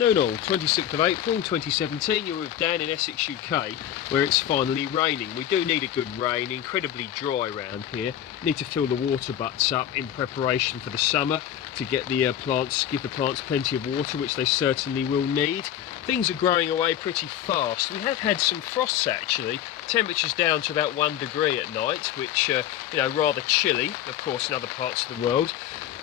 afternoon all, 26th of April 2017, you're with Dan in Essex UK, where it's finally raining. We do need a good rain, incredibly dry around here. Need to fill the water butts up in preparation for the summer to get the plants, give the plants plenty of water, which they certainly will need. Things are growing away pretty fast. We have had some frosts actually. Temperatures down to about 1 degree at night, which rather chilly. Of course, in other parts of the world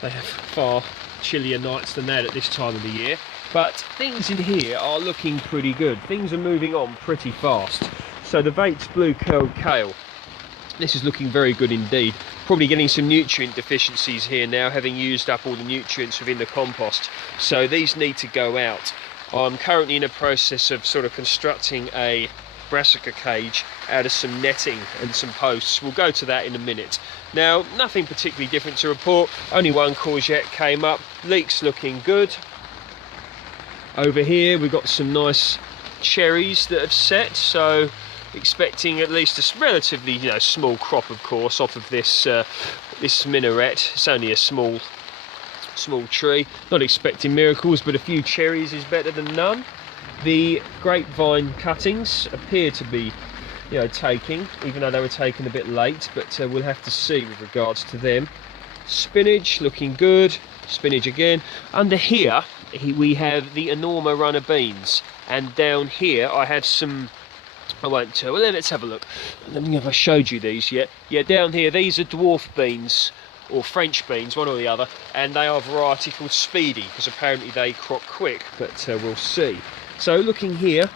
they have far chillier nights than that at this time of the year. But things in here are looking pretty good. Things are moving on pretty fast. So the Vates blue curled kale, this is looking very good indeed. Probably getting some nutrient deficiencies here now, having used up all the nutrients within the compost. So these need to go out. I'm currently in a process of sort of constructing a brassica cage out of some netting and some posts. We'll go to that in a minute. Now, nothing particularly different to report. Only one courgette came up. Leeks looking good. Over here we've got some nice cherries that have set, so expecting at least a relatively small crop, of course, off of this this minaret. It's only a small tree. Not expecting miracles, but a few cherries is better than none. The grapevine cuttings appear to be taking, even though they were taken a bit late, but we'll have to see with regards to them. Spinach looking good. Spinach again. Under here we have the enorma runner beans, and down here I have some, I won't tell, well, let's have a look. Let me know if I showed you these yet. Yeah, down here these are dwarf beans, or French beans, one or the other, and they are a variety called Speedy, because apparently they crop quick, but we'll see. So looking here,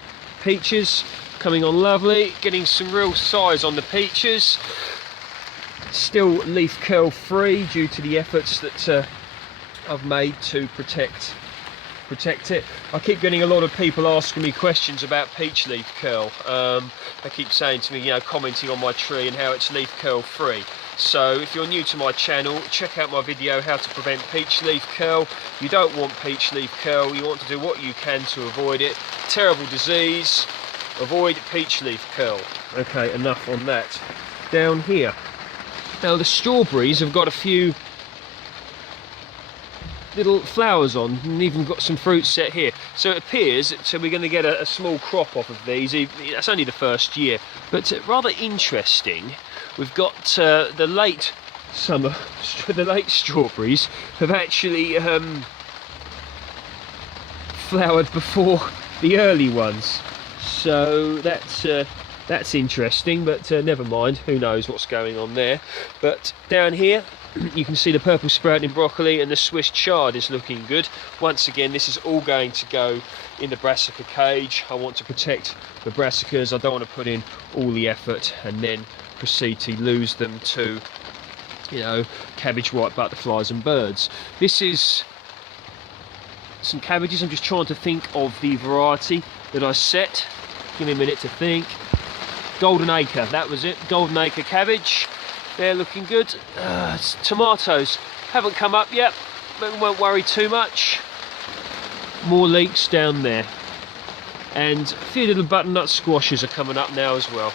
peaches coming on lovely, getting some real size on the peaches. Still leaf curl free due to the efforts that I've made to protect it. I keep getting a lot of people asking me questions about peach leaf curl. They keep saying to me, commenting on my tree and how it's leaf curl free. So if you're new to my channel, check out my video how to prevent peach leaf curl. You don't want peach leaf curl, you want to do what you can to avoid it. Terrible disease, avoid peach leaf curl. Okay, enough on that. Down here, now the strawberries have got a few little flowers on, and even got some fruit set here. So it appears that we're going to get a small crop off of these. That's only the first year, but rather interesting. We've got the late summer, the late strawberries have actually flowered before the early ones. So that's interesting, but never mind. Who knows what's going on there? But down here, you can see the purple sprouting broccoli, and the Swiss chard is looking good. Once again, this is all going to go in the brassica cage. I want to protect the brassicas. I don't want to put in all the effort and then proceed to lose them to cabbage white butterflies and birds. This is some cabbages. I'm just trying to think of the variety that I set. Give me a minute to think. Golden Acre, that was it. Golden Acre cabbage. They're looking good. Tomatoes haven't come up yet, but we won't worry too much. More leeks down there, and a few little butternut squashes are coming up now as well.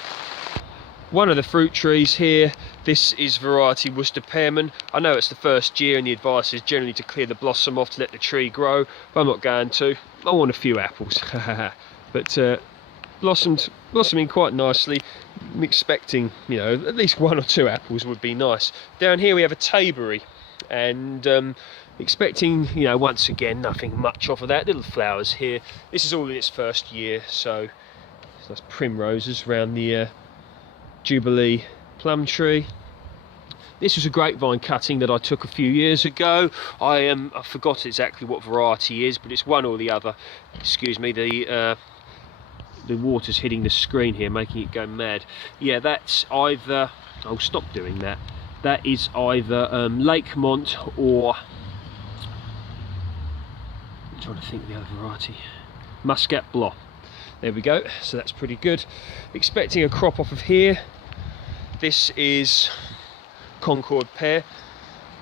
One of the fruit trees here, this is variety Worcester Pearman. I know it's the first year and the advice is generally to clear the blossom off to let the tree grow, but I'm not going to. I want a few apples. But blossoming quite nicely. I'm expecting, at least 1 or 2 apples would be nice. Down here we have a tayberry, and expecting, once again, nothing much off of that. Little flowers here. This is all in its first year, so that's primroses around the Jubilee plum tree. This was a grapevine cutting that I took a few years ago. I forgot exactly what variety it is, but it's one or the other. Excuse me, the water's hitting the screen here, making it go mad. Yeah, that's either, I'll stop doing that. That is either Lakemont or, I'm trying to think of the other variety, Muscat Blanc. There we go, so that's pretty good. Expecting a crop off of here. This is Concord pear.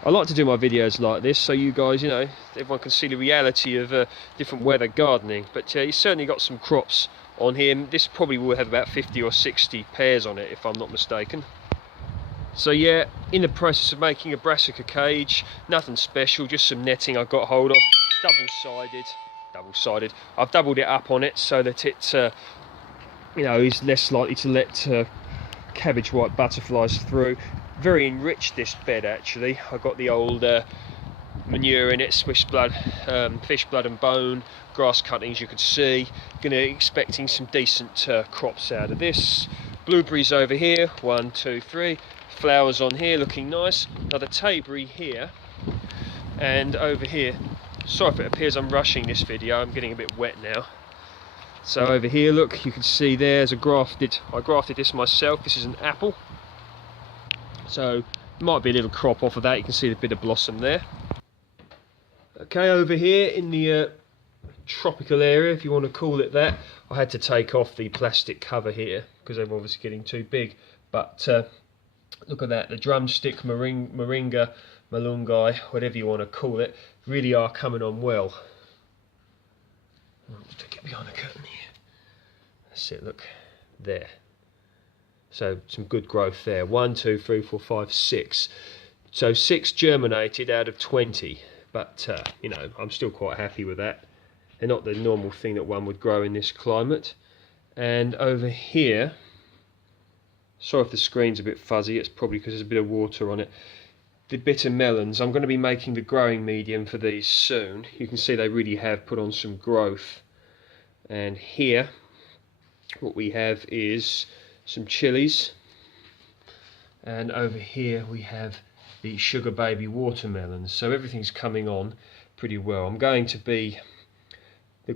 I like to do my videos like this so you guys, everyone can see the reality of different weather gardening. But you certainly got some crops on here. This probably will have about 50 or 60 pears on it if I'm not mistaken. So yeah, in the process of making a brassica cage. Nothing special, just some netting I got hold of, double-sided. double-sided. I've doubled it up on it so that it you know, is less likely to let cabbage white butterflies through. Very enriched, this bed actually. I got the old manure in it, fish blood and bone, grass cuttings you could see. Expecting some decent crops out of this. Blueberries over here, 1, 2, 3. Flowers on here looking nice. Another tayberry here, and over here. Sorry if it appears I'm rushing this video, I'm getting a bit wet now. So over here, look, you can see there's I grafted this myself. This is an apple, so might be a little crop off of that. You can see the bit of blossom there. Okay, over here in the tropical area, if you want to call it that, I had to take off the plastic cover here because they're obviously getting too big. But look at that, the drumstick, moringa, malungai, whatever you want to call it, really are coming on well. I'll just get behind the curtain here. That's it, look, there. So some good growth there. 1, 2, 3, 4, 5, 6. So 6 germinated out of 20. But, you know, I'm still quite happy with that. They're not the normal thing that one would grow in this climate. And over here, sorry if the screen's a bit fuzzy, it's probably because there's a bit of water on it. The bitter melons, I'm going to be making the growing medium for these soon. You can see they really have put on some growth. And here, what we have is some chilies. And over here we have the sugar baby watermelons. So everything's coming on pretty well. The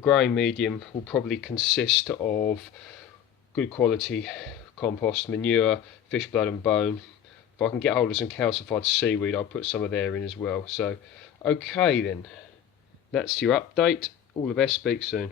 growing medium will probably consist of good quality compost, manure, fish blood and bone. If I can get hold of some calcified seaweed, I'll put some of there in as well. So, okay then, that's your update. All the best, speak soon.